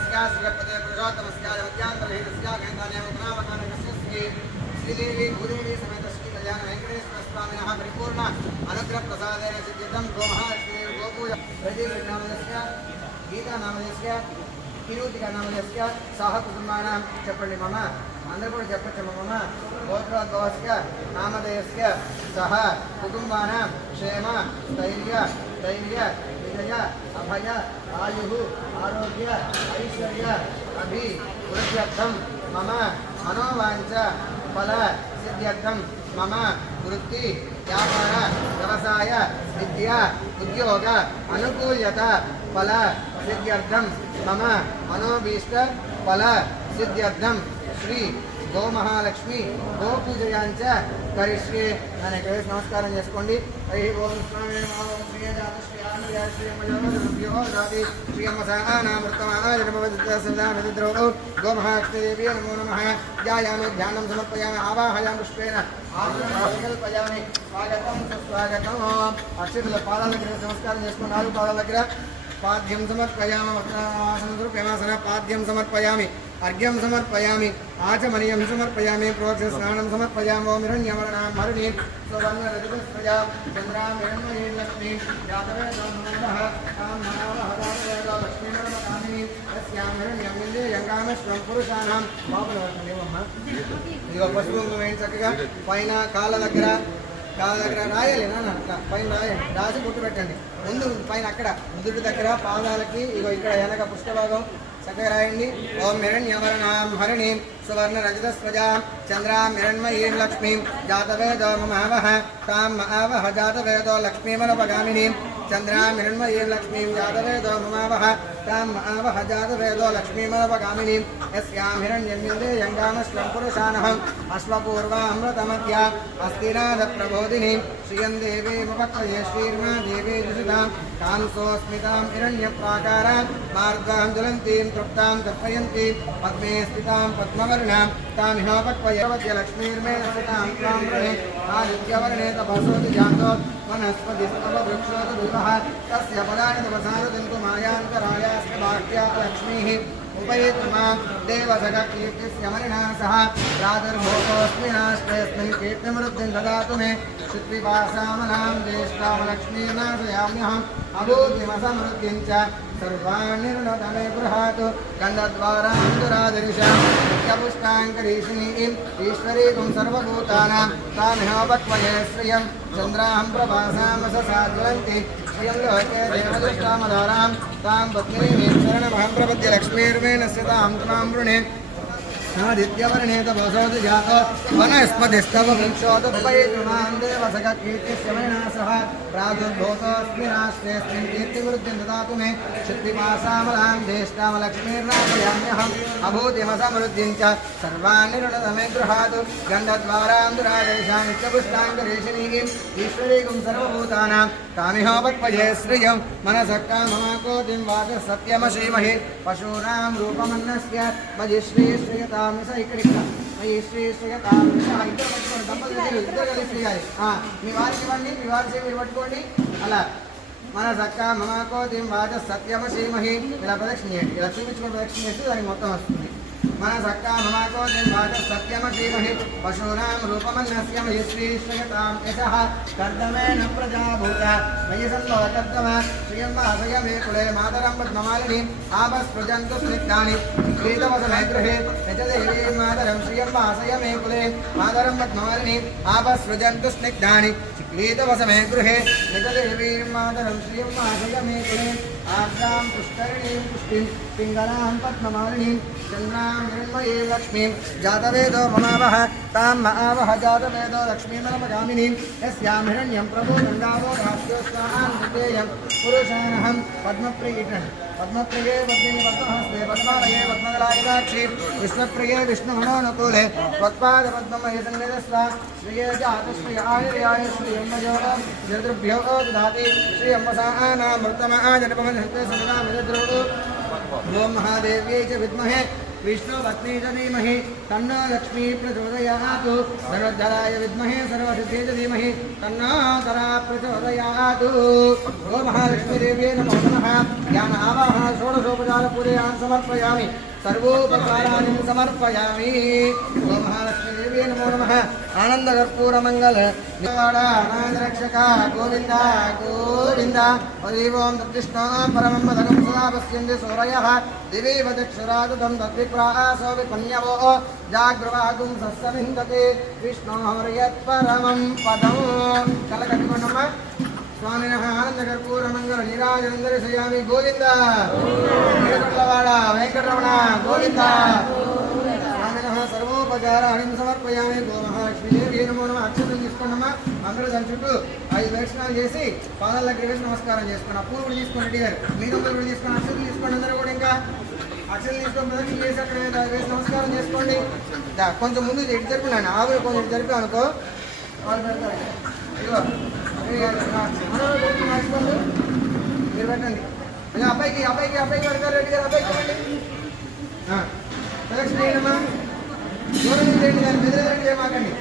नारायणस्य श्रीपते पुरुषोत्तमस्य मध्यान्तरहितस्य गन्धानेवनामकानकस्य श्रीदेवी भूदेवी समेत श्री कल्याण वेंकटेश्वर स्वामिनः परिपूर्ण अनुग्रह प्रसादेन सिद्धितं गोमहालक्ष्मी गोपूजा प्रदीपनामस्य गीतानामस्य किरूतिका नामस्य सह कुटुंबानां చెప్పండి మమ అందరూ కూడా చెప్పొచ్చు మమ గోత్రోద్భవస్య నామధేయస్య సహ కుటుంబానాం క్షేమ స్థైర్య విజయ అభయ ఆయు ఆరోగ్య ఐశ్వర్య అభివృద్ధ్యర్థం మమ మనోవాంఛ ఫల సిద్ధ్యర్థం మమ వృత్తి వ్యాపార వ్యవసాయ విద్య ఉద్యోగ అనుకూల్యత ఫల సిద్ధ్యర్థం మమ మనోభీష్ట ఫల సిద్ధ్యర్థం శ్రీ గోమహాలక్ష్మి గోపూజయాంచ కరిష్యే అని కలిసి నమస్కారం చేసుకోండి. హరి ఓం స్వామి ఓం శ్రీ జాతశ్రీ శ్రీ మయోభ్యో రాది శ్రీ అమసానామృతమానమవద్రో గోమహాలక్ష్మీదేవి నమో నమః. ధ్యాయామి ధ్యానం సమర్పయామి ఆవాహయామి పుష్పేణ ఆకల్పయామి స్వాగతం సుస్వాగతం. అక్షతుల పాదాల దగ్గర నమస్కారం చేసుకుని 4 పాదాల దగ్గర పాద్యం సమర్పయామి ఆసన పాద్యం సమర్పయామి अर्घ्यं समर्पयामि आचमनीयं समर्पयामि प्रोक्ष स्नानं समर्पयामि ओम हिरण्यवर्णां हरिणीं सुवर्णरजतस्रजा चन्द्रां हिरण्मयीं लक्ष्मीं जातवेदं नमः तां महावहदावेदो लक्ष्मीर्नमकामिनीं तस्यां हिरण्यं विन्दे पुरुषाणां पापलवर्तनेवम्म इदिगो पशुभूమి వేయండి చక్కగా పైన కాళ్ళ దగ్గర రాయాలి నాన్న అట్లా పైన రాయండి రాసి బొట్టు పెట్టండి ముందు పైన అక్కడ ముదుటి దగ్గర పాదాలకి ఇగో ఇక్కడ వెనక పుష్పభాగం చక్కగా రాయండి. ఓం హిరణ్యవర్ణాం హరిణీం సువర్ణరజతస్రజాం చంద్రాం హిరణ్మయీం లక్ష్మీం జాతవేదో మమావహ తాం మహావహ జాతవేదో లక్ష్మీమనుపగామినీం చంద్రాం హిరణ్మయీం లక్ష్మీం జాతవేదో మమావహ తాం మహావహ జాతవేదో లక్ష్మీమనుపగామినీం యస్యాం హిరణ్యం విందేయంగామశ్వం పురుషానహం అశ్వపూర్వామృతమధ్య అస్థినాద ప్రబోధినీం శ్రియం దేవీముపక్రయే శ్రీర్మా దేవీ దుషితాం కాంసోస్మితాం హిరణ్యప్రాకారాం మార్గాం జ్వలంతీం తృప్తాం తత్పయంతి పద్మే స్థితాం పద్మవర్ణాం తామిహోపక్వయవత్య లక్ష్మీర్మేణ స్థితాం త్వాం వృణే ఆదిత్యవర్ణే తపసోతి జాతో వనస్పతిస్తవ వృక్షోదూపః తస్య పదాని తపసానుదంతు మాయాంతరాయాస్మి వాక్యా లక్ష్మీః ఉపయేతుమాం దేవసఖకీర్తిస్య మణినా సహ ప్రాదుర్భూతోऽస్మి నాశ్రయస్మిన్ కీర్తిమృద్ధిం దదాతు మే శుద్ధిపాసామనాం జ్యేష్ఠామలక్ష్మీర్నాశయామ్యహం అభూతిమసమృద్ధిం చ सर्वान्निर्णतमे गृहातु गन्धद्वारान्दुरादर्शां नित्यपुष्टाङ्करीषिणीं ईश्वरीकुं सर्वभूतानां तामिहोपक्वये श्रियं चन्द्रां प्रभासामससा ज्वलन्ति श्रियं लोके देवदुष्टामधारां तां पत्नीं शरणमहं प्रपद्य लक्ष्मीर्मेण स्थितां त्वां वृणे आदित्यवर्णे तपसोति जातो वनस्पतिस्तव वृक्षोदुपयेतुमां देवसखकीर्तिस्य मणिना सह प्रादुर्भूतोऽस्मि राष्ट्रेऽस्मिन् कीर्तिवृद्धिं ददातु मे शुद्धिपासामलां ज्येष्ठामलक्ष्मीर्नाशयाम्यहम् अभूतिमसमृद्धिं च सर्वान्निर्णतमे गृहातु गन्धद्वारां दुरादेशां नित्यपुष्टाङ्करेषिणीं ईश्वरीकुं सर्वभूतानां कामिहोपक्वये श्रियं मनसः काममाकोतिं वाचः सत्यमशीमहि पशूनां रूपमन्नस्य मजिश्रीश्रियता ఇక్కడ ఈ శ్రీ శ్రీయతాం ఇద్దరు దంపతులు ఇద్దరు కలిసి చేయాలి. మీ వారికి ఇవ్వండి, మీ వారి చేయి మీరు పట్టుకోండి. అలా మన సక్క మమాకోతిం వాచ సత్యమసీమహి ఇలా ప్రదక్షిణ చేయండి. ఇలా చూపించుకుని ప్రదక్షిణ చేస్తే దానికి మొత్తం వస్తుంది. మన సక్క మమాకోతిం వాచ సత్యమసీమహి పశూనాం రూపమన్నస్య మయి శ్రీ శ్రీయతాం యశః కర్దమేన ప్రజాభూత మయి సంభవకర్దమ శ్రియం వాసయ మే కులే మాతరం పద్మమాలిని ఆపస్పృజంతు స్నిగ్ధాని శ్రీతవసమే గృహే యజదేవీం మాతరం శ్రియం వాసయ మే కులే మాతరం పద్మమాలిని ఆపస్పృజంతు స్నిగ్ధాని శ్రీతవసమే గృహే యజదేవీం మాతరం శ్రియం వాసయ మే కులే ఆర్ద్రాం పుష్కరిణీం పుష్టిం పింగళాం పద్మమాలినీం చంద్రాం హిరణ్మయీం లక్ష్మీం జాతవేదో మమావహ తాం మహావహ జాతవేదో లక్ష్మీమనుపగామినీం యస్యాం హిరణ్యం ప్రభో గంగావో రాష్ట్రోత్సాహాన్ విద్యేయం పురుషానహం పద్మప్రియే పద్మప్రియే పద్మిని పద్మహస్తే పద్మాలయే పద్మదలాయుధాక్షి విష్ణుప్రియే విష్ణుమనోనుకూలే త్వత్పాద పద్మమయ సన్నిధస్వ శ్రియే జాతశ్రియాయ శ్రీయమ్మజో జదృభ్యో దదాతి శ్రీయమ్మసానామృతమాజనపమధస్తే సదామిద్రో ఓం మహాదేవ్యై చ విద్మహే विष्णुपत्नी च धीमहि तन्नो लक्ष्मी प्रचोदयात् धनुर्धराय विद्महे सर्वसिद्धे च धीमहि तन्नो धरा प्रचोदयात् ॐ महालक्ष्मीदेव्यै नमो नमः ज्ञान आवाहन षोडशोपचारपूजयान् समर्पयामि सर्वोपचाराणि समर्पयामि ॐ महालक्ष्मीदेव्यै नमो नमः आनन्दकर्पूरमङ्गल आनन्दरक्षक गोविन्द गोविन्द हरिओं तत्कृष्ण परमं पदकं सदा पश्यन्ति सूरयः दिवीव चक्षुरादतं तद्विप्रासो विपन्यवो जाग्रवागुं सस्सविन्दते विष्णोर्यत्परमं पदं कलकटिमण्डम स्वामिनः आनन्दकर्पूरमङ्गल नीराजनन्दर्शयामि गोविन्द नीलकण्ठवाड वेङ्कटरमण गोविन्द स्वामिनः सर्वोपचाराणि समर्पयामि गो महालक्ष्मीदेव्यै नमो नमः అక్షతలు తీసుకోండమ్మా అందరూ దాని చుట్టూ 5 వేషణాలు చేసి పాదాల దగ్గర వేసి నమస్కారం చేసుకున్నా పూలు కూడా తీసుకోండి గారు మీ నంబర్ కూడా తీసుకొని అక్షతలు తీసుకోండి అందరూ కూడా ఇంకా అక్షతలు తీసుకొని ప్రదక్షిణ చేసి అక్కడ వేసి నమస్కారం చేసుకోండి కొంచెం ముందు ఇటు జరుపున్నాను ఆవులు కొంచెం జరిపి అనుకో వాళ్ళు పెడతారు ఇదిగో మర్చిపోండి మీరు పెట్టండి అబ్బాయికి అబ్బాయికి అబ్బాయికి పెడతారు రెడ్డి గారు అబ్బాయికి పెట్టండి ప్రదక్షిణ చేయడమ్మా దూరం చేయండి దాన్ని బెదిరేదండి చేయమాకండి